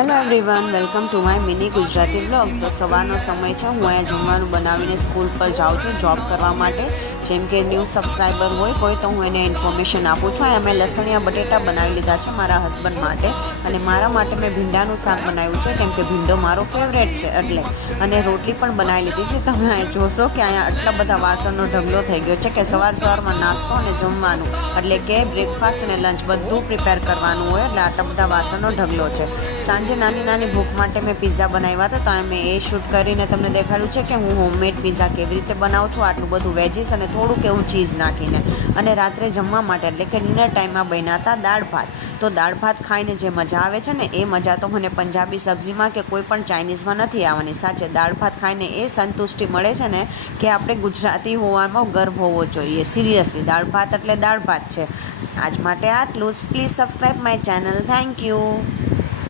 Hello everyone, welcome to my mini Gujarati vlog. તો સવારનો સમય છે, હું અહીંયા જમવાનું બનાવીને સ્કૂલ પર જાઉં છું જોબ કરવા માટે। જેમ કે ન્યૂ સબસ્ક્રાઈબર હોય કોઈ તો હું એને ઇન્ફોર્મેશન આપું છું। અહીંયા મેં લસણિયા બટેટા બનાવી લીધા છે મારા હસબન્ડ માટે, અને મારા માટે મેં ભીંડાનું શાક બનાવ્યું છે કેમ કે ભીંડો મારો ફેવરેટ છે એટલે। અને રોટલી પણ બનાવી લીધી છે। તમે અહીંયા જોશો કે અહીંયા આટલા બધા વાસણનો ઢગલો થઈ ગયો છે કે સવારમાં નાસ્તો અને જમવાનું એટલે કે બ્રેકફાસ્ટ અને લંચ બધું પ્રિપેર કરવાનું હોય એટલે આટલા બધા વાસણનો ઢગલો છે। સાંજે નાની નાની ભૂખ માટે મેં પિઝા બનાવ્યા હતા, તો મેં એ શૂટ કરીને તમને દેખાડ્યું છે કે હું હોમમેડ પિઝા કેવી રીતે બનાવું છું, આટલું બધું વેજીસ અને થોડુંક એવું ચીઝ નાખીને। અને રાત્રે જમવા માટે એટલે કે ડિનર ટાઈમમાં બન્યા હતા દાળ ભાત। તો દાળ ભાત ખાઈને જે મજા આવે છે ને એ મજા તો મને પંજાબી સબ્જીમાં કે કોઈ પણ ચાઇનીઝમાં નથી આવવાની। સાચે દાળ ભાત ખાઈને એ સંતુષ્ટિ મળે છે ને કે આપણે ગુજરાતી હોવામાં ગર્વ હોવો જોઈએ। સિરિયસલી દાળ ભાત એટલે દાળ ભાત છે। આજ માટે આટલું જ। Please subscribe my channel. Thank you.